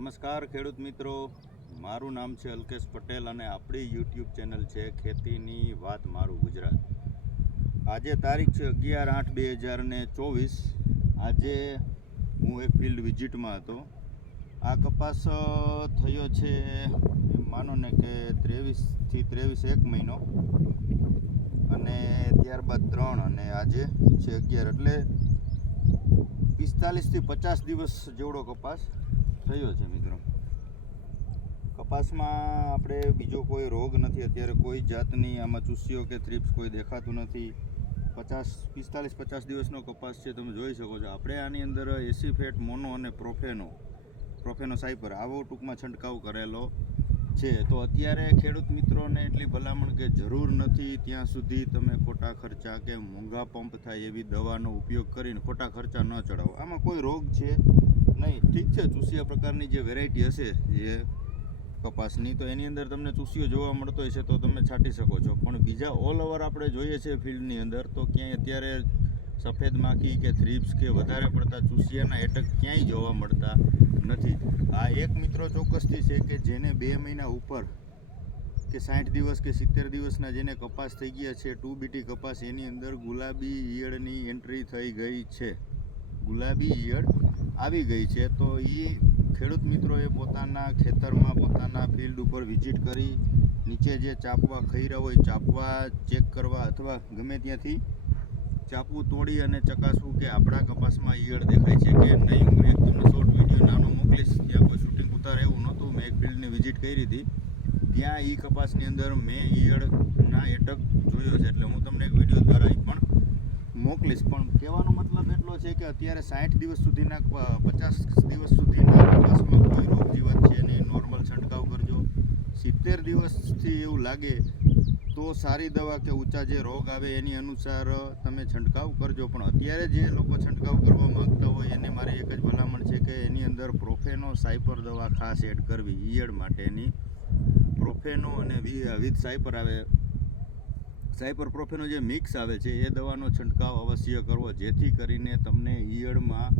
નમસ્કાર ખેડૂત મિત્રો, મારું નામ છે અલ્કેશ પટેલ અને આપણી યુટ્યુબ ચેનલ છે ખેતીની વાત મારું ગુજરાત. આજે તારીખ છે 11/8/2024. આજે હું એક ફિલ્ડ વિઝિટમાં હતો. આ કપાસ થયો છે માનો ને કે 23થી 23 એક મહિનો અને ત્યારબાદ 3 અને આજે છે 11 એટલે 45થી 50 દિવસ જેવડો કપાસ થયો છે મિત્રો. કપાસમાં આપણે બીજો કોઈ રોગ નથી, અત્યારે કોઈ જાતની આમાં ચૂસ્યો કે થ્રિપ્સ કોઈ દેખાતું નથી. 45-50 દિવસનો કપાસ છે, તમે જોઈ શકો છો. આપણે આની અંદર એસીફેટ, મોનો અને પ્રોફેનો સાયપર આવો ટૂંકમાં છંટકાવ કરેલો છે. તો અત્યારે ખેડૂત મિત્રોને એટલી ભલામણ કે જરૂર નથી ત્યાં સુધી તમે ખોટા ખર્ચા કે મોંઘા પંપ થાય એવી દવાનો ઉપયોગ કરીને ખોટા ખર્ચા ન ચડાવો. આમાં કોઈ રોગ છે નહીં. ઠીક છે, ચૂસિયા પ્રકારની જે વેરાયટી હશે જે કપાસની, તો એની અંદર તમને ચૂસિયો જોવા મળતો હશે તો તમે છાંટી શકો છો. પણ બીજા ઓલ ઓવર આપણે જોઈએ છે ફિલ્ડની અંદર તો ક્યાંય અત્યારે સફેદ માખી કે થ્રિપ્સ કે વધારે પડતા ચૂસિયાના એટક ક્યાંય જોવા મળતા નથી. આ એક મિત્રો ચોક્કસથી છે કે જેને 2 મહિના ઉપર કે 60 દિવસ કે 70 દિવસના જેને કપાસ થઈ ગયા છે, 2BT કપાસ, એની અંદર ગુલાબી ઈયળની એન્ટ્રી થઈ ગઈ છે. ગુલાબી ઈયળ આવી ગઈ છે. તો એ ખેડૂત મિત્રોએ પોતાના ખેતરમાં, પોતાના ફિલ્ડ ઉપર વિઝિટ કરી નીચે જે ચાપવા ખૈરા હોય ચાપવા ચેક કરવા અથવા ગમે ત્યાંથી ચાપવું તોડી અને ચકાસવું કે આપણા કપાસમાં ઈયળ દેખાય છે કે નહીં. હું એક તમને શોર્ટ વિડીયો નાનો મોકલીશ. ત્યાં કોઈ શૂટિંગ ઉતારે એવું નહોતું. મેં એક ફિલ્ડની વિઝિટ કરી હતી. ત્યાં એ કપાસની અંદર મેં ઈયળના એટક જોયો છે, એટલે હું તમને એક વિડીયો દ્વારા પણ મોકલીશ. પણ કહેવાનો મતલબ એટલો છે કે અત્યારે 60 દિવસ સુધીના 50 દિવસ સુધીના કપાસમાં કોઈ રોગ જીવાત છે નહીં, નોર્મલ છંટકાવ કરજો. 70 દિવસથી એવું લાગે તો સારી દવા કે ઊંચા જે રોગ આવે એની અનુસાર તમે છંટકાવ કરજો. પણ અત્યારે જે લોકો છંટકાવ કરવા માગતા હોય એને મારી એક જ ભલામણ છે કે એની અંદર પ્રોફેનો સાયપર દવા ખાસ એડ કરવી. ઈયળ માટેની પ્રોફેનો અને વિથ સાયપર આવે, સાયપર પ્રોફેનો જે મિક્સ આવે છે એ દવાનો છંટકાવ અવશ્ય કરવો, જેથી કરીને તમને ઈયળમાં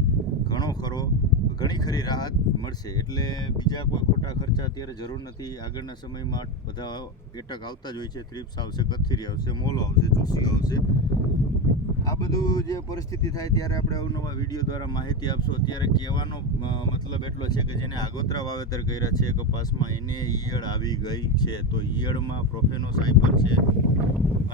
ઘણી ખરી રાહત મળશે. એટલે બીજા કોઈ ખોટા ખર્ચા અત્યારે જરૂર નથી. આગળના સમયમાં બધા એટક આવતા જ હોય છે. થ્રિપ્સ આવશે, કથિરી આવશે, મોલો આવશે, ચૂસિયો આવશે. આ બધું જે પરિસ્થિતિ થાય ત્યારે આપણે અવનવા વિડીયો દ્વારા માહિતી આપશું. અત્યારે કહેવાનો મતલબ એટલો છે કે જેને આગોતરા વાવેતર કર્યા છે કપાસમાં એને ઈયળ આવી ગઈ છે. તો ઈયળમાં પ્રોફેનો સાયપર છે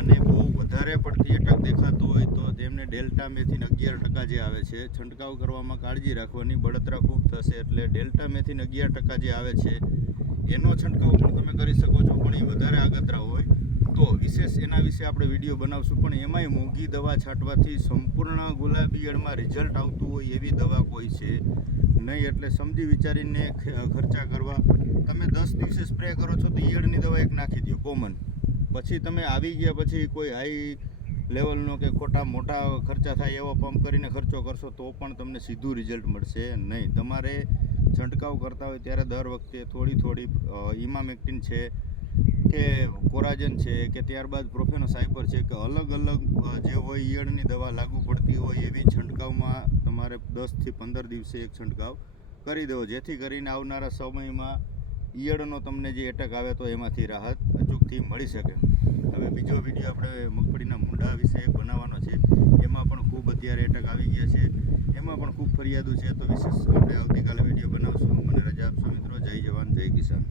અને બહુ વધારે પડતી એટક દેખાતું હોય તો તેમને ડેલ્ટા મેથિન 11% જે આવે છે, છંટકાવ કરવામાં કાળજી રાખવાની. બળતરા ખૂબ થશે એટલે ડેલ્ટા મેથિન 11% જે આવે છે એનો છંટકાવ પણ તમે કરી શકો છો. પણ એ વધારે આગતરા હોય તો વિશેષ એના વિશે આપણે વિડીયો બનાવશું. પણ એમાંય મોંઘી દવા છાંટવાથી સંપૂર્ણ ગુલાબી ઈયળમાં રિઝલ્ટ આવતું હોય એવી દવા કોઈ છે નહીં. એટલે સમજી વિચારીને ખર્ચા કરવા. તમે 10 દિવસે સ્પ્રે કરો છો તો ઈયળની દવા એક નાખી દો કોમન. પછી તમે આવી ગયા પછી કોઈ હાઈ લેવલનો કે ખોટા મોટા ખર્ચા થાય એવો પંપ કરીને ખર્ચો કરશો તો પણ તમને સીધું રિઝલ્ટ મળશે નહીં. તમારે છંટકાવ કરતા હોય ત્યારે દર વખતે થોડી ઇમામેક્ટિન છે કે કોરાજન છે કે ત્યારબાદ પ્રોફેનો સાયપર છે કે અલગ જે હોય ઈયળની દવા લાગુ પડતી હોય એવી છંટકાવમાં તમારે 10થી 15 દિવસે એક છંટકાવ કરી દેવો, જેથી કરીને આવનારા સમયમાં ઈયળનો તમને જે એટક આવે તો એમાંથી રાહત અચૂકથી મળી શકે. હવે બીજો વિડીયો આપણે મગફળીના મૂંડા વિશે બનાવવાનો છે. એમાં પણ ખૂબ અત્યારે એટક આવી ગયા છે, એમાં પણ ખૂબ ફરિયાદો છે. તો વિશેષ આપણે આવતીકાલે વિડીયો બનાવશું. મને રજા આપશો મિત્રો. જય જવાન, જય કિસાન.